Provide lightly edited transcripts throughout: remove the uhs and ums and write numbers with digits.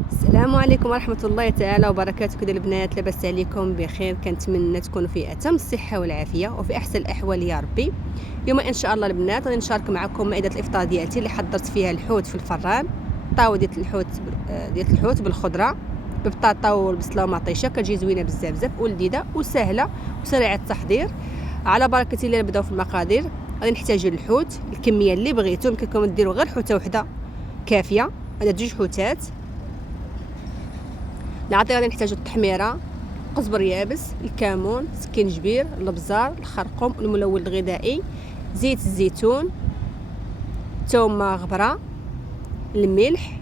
السلام عليكم ورحمة الله تعالى وبركاته. كده البنات لاباس عليكم بخير؟ كنتمنى تكونوا في اتم الصحة والعافية وفي احسن الاحوال يا ربي. اليوم ان شاء الله البنات غادي نشارك معكم مائدة الافطار ديالتي اللي حضرت فيها الحوت في الفران. طاوة ديال الحوت بالخضرة ببطاطا والبصله ومطيشه، كتجي زوينه بزاف بزاف ولذيذه وسهله وسريعه التحضير. على بركه الله نبداو في المقادير. غادي نحتاجوا الحوت الكميه اللي بغيتو، يمكن لكم ديروا غير حوته وحده كافيه، هذا 2 حوتات. العطريه غادي نحتاجو التحميره، قزبر يابس، الكمون، سكينجبير، الابزار، الخرقوم، الملون الغذائي، زيت الزيتون، ثوم غبره، الملح،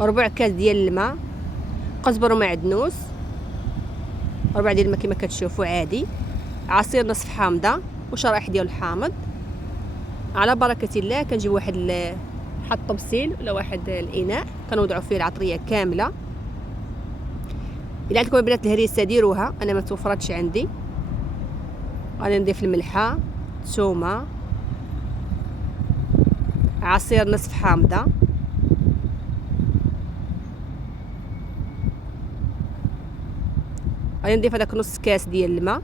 ربع كاس ديال الماء، قزبر ومعدنوس، ربع ديال الماء كما كتشوفوا عادي، عصير نصف حامضه وشرائح ديال الحامض. على بركه الله كنجيب واحد حط طبسيل ولا واحد الاناء كنوضعوا فيه العطريه كامله. الا عندكم البنات الهريسه ديروها، انا ما توفرتش عندي. غادي نضيف الملحه، الثومه، عصير نصف حامضه، غادي نضيف هذاك نص كاس ديال الماء،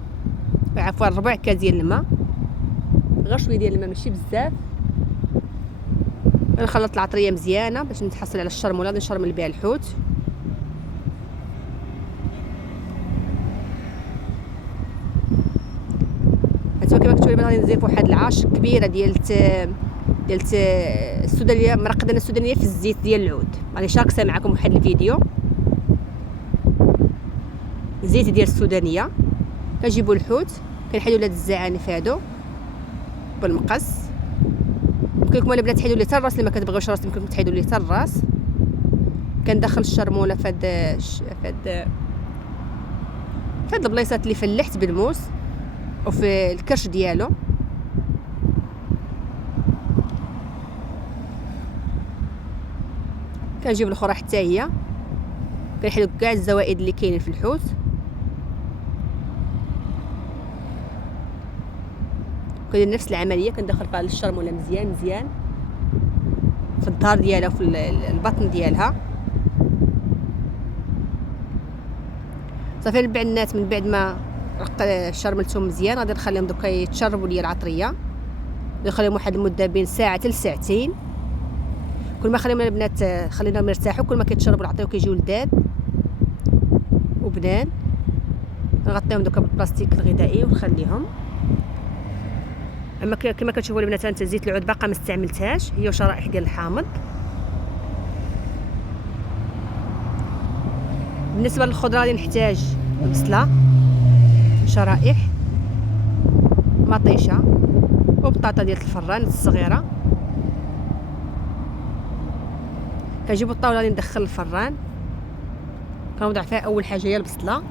عفوا ربع كاس ديال الماء، غير شويه ديال الماء ماشي بزاف. غنخلط العطريه مزيانه باش نتحصل على الشرموله غادي نشرمل بها الحوت. كما كتشوفوا غادي نضيف واحد العاش كبيره ديال السودانيه، مرقدنا السودانيه في الزيت ديال العود. غادي نشارك معكم واحد الفيديو زيت ديال السودانيه. كنجيبوا الحوت كنحيدوا هاد الزعانف هادو بالمقص. يمكن لكم البنات تحيدوا لي حتى الراس، اللي ما كتبغيوش راس يمكن تحيدوا لي حتى الراس. كندخل الشرموله فهاد البلايصات اللي فلحت بالموس وفي الكرش ديالو. كنجيب الاخرى حتى هي كنحيدو كاع الزوائد اللي كاينين في الحوت. كندير نفس العمليه، كندخل فيها الشرموله مزيان في الظهر ديالها وفي البطن ديالها. صافي البنات من بعد ما شرملتهم مزيان غادي نخليهم دوكا يتشربوا ليا العطريه، نخليهم واحد المده بين ساعه حتى لساعتين. كل ما خلينا البنات خليناهم يرتاحوا كل ما كيتشربوا العطريه وكيجيو لذاذ وبنان. نغطيهم دوكا بالبلاستيك الغذائي ونخليهم. اما كما كتشوفوا البنات انت زيت العود باقا ما استعملتهاش، هي وشرائح ديال الحامض. بالنسبه للخضره غادي نحتاج البصله شرائح، مطيشه، وبطاطا ديال الفران الصغيره. كنجيبوا الطاوله اللي ندخل الفران، كنوضع فيها اول حاجه هي البصله،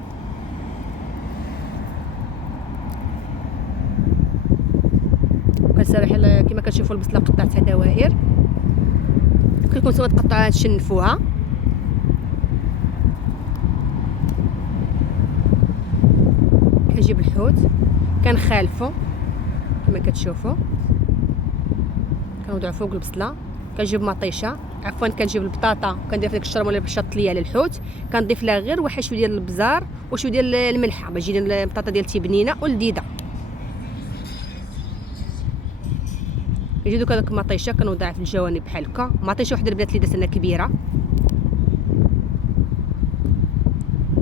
كنسرح كما كتشوفوا البصله قطعتها دوائر. كيكون نتوما تقطعوها تشنفوها. كنجيب الحوت كنخالفو كما كتشوفوا، كنوضعو فوق البصله. كنجيب مطيشه، عفوا كنجيب البطاطا كندير ديك الشرموله اللي بشط ليا للحوت، كنضيف لها غير واحد شويه ديال البزار وشويه ديال الملحه باش تجي البطاطا ديالتي بنينه ولذيذه. يجي دوك هذاك المطيشه كنوضعها في الجوانب بحال هكا. مطيشه وحده البنات اللي درت انا كبيره.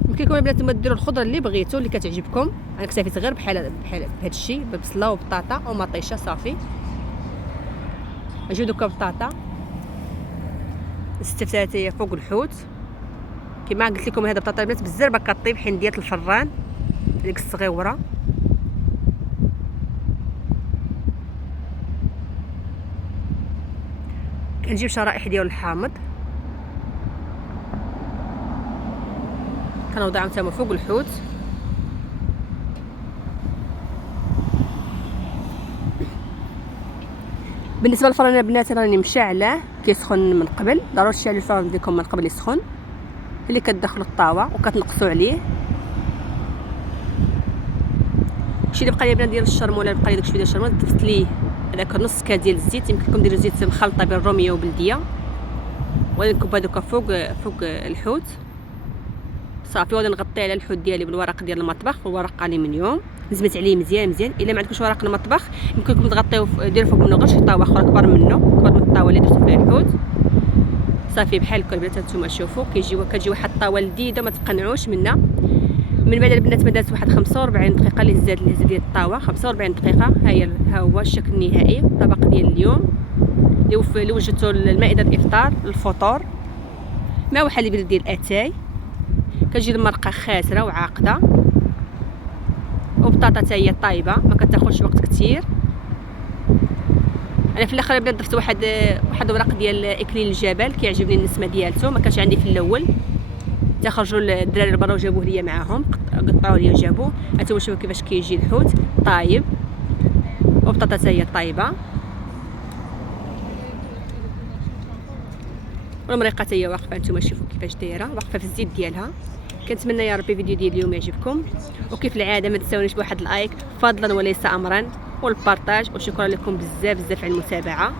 يمكن لكم البنات نتوما ديروا الخضره اللي بغيتو اللي كتعجبكم. انا كتفيت غير بحال بهذا الشيء، ببصله وبطاطا ومطيشه صافي. نجيو دوكا بطاطا استفتاتيه فوق الحوت. كما قلت لكم هذا بطاطا البنات بالزربه كطيب حين الفران ديك الصغيوره. كنجيب شرائح ديال الحامض كنوضعهم تما فوق الحوت. بالنسبه للفران البنات راني مشعله كيسخن من قبل، ضروري تشعلوا الفران ديالكم من قبل يسخن. اللي كتدخلوا الطاوه وكتنقصوا عليه. الشيء اللي بقى لي البنات ديال الشرموله، بقى لي داك شويه ديال الشرموله ضفت ليه هذاك نص كاس ديال الزيت. يمكن لكم ديروا زيت مخلطه بين الروميه وبلديه. وغادي نكب هذوك فوق الحوت صافي. وغادي نغطي على الحوت ديالي بالورق ديال المطبخ والورق الومنيوم، نزمت عليه مزيان. الا ما عندكمش ورق المطبخ يمكن لكم تغطيوه ديروا فوق منه غير شي طاوه اخرى اكبر من الطاوه اللي درتو فيها الحوت صافي. بحال هكا البنات هانتوما شوفوا كتجي واحد الطاوه لذيذه ما تقنعوش منها. من بعد البنات ما دازت واحد 45 دقيقه اللي زاد ديال الطاوه 45 دقيقه. ها هو الشكل النهائي الطبق ديال اليوم اللي وجدته المائده الافطار الفطور مع واحد البريد ديال الاتاي. كتجي المرقه خاسره وعاقده وبطاطا حتى هي طايبه ما كتاخذش وقت كثير. انا في الاخر بدات درت واحد ورق ديال اكليل الجبل كيعجبني النسمه ديالته ما كانش عندي في الاول حتى خرجوا الدراري لبرا وجابوه ليا معاهم قطعوا لي وجابوه. هانتوما شوفوا كيفاش كيجي الحوت طايب وبطاطا حتى هي طايبه والمريقه حتى هي واقفه. هانتوما شوفوا كيفاش دايره واقفه في الزيت ديالها. كنتمنى يا ربي الفيديو ديال اليوم يعجبكم، وكيف العاده ما تنساونيش بواحد اللايك فضلا وليس امرا والبارطاج. وشكرا لكم بزاف على المتابعه.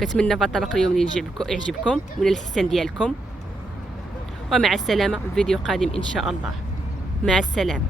كنتمنى في الطبق اليوم يعجبكم من الاحسان ديالكم. ومع السلامه في فيديو قادم ان شاء الله. مع السلامه.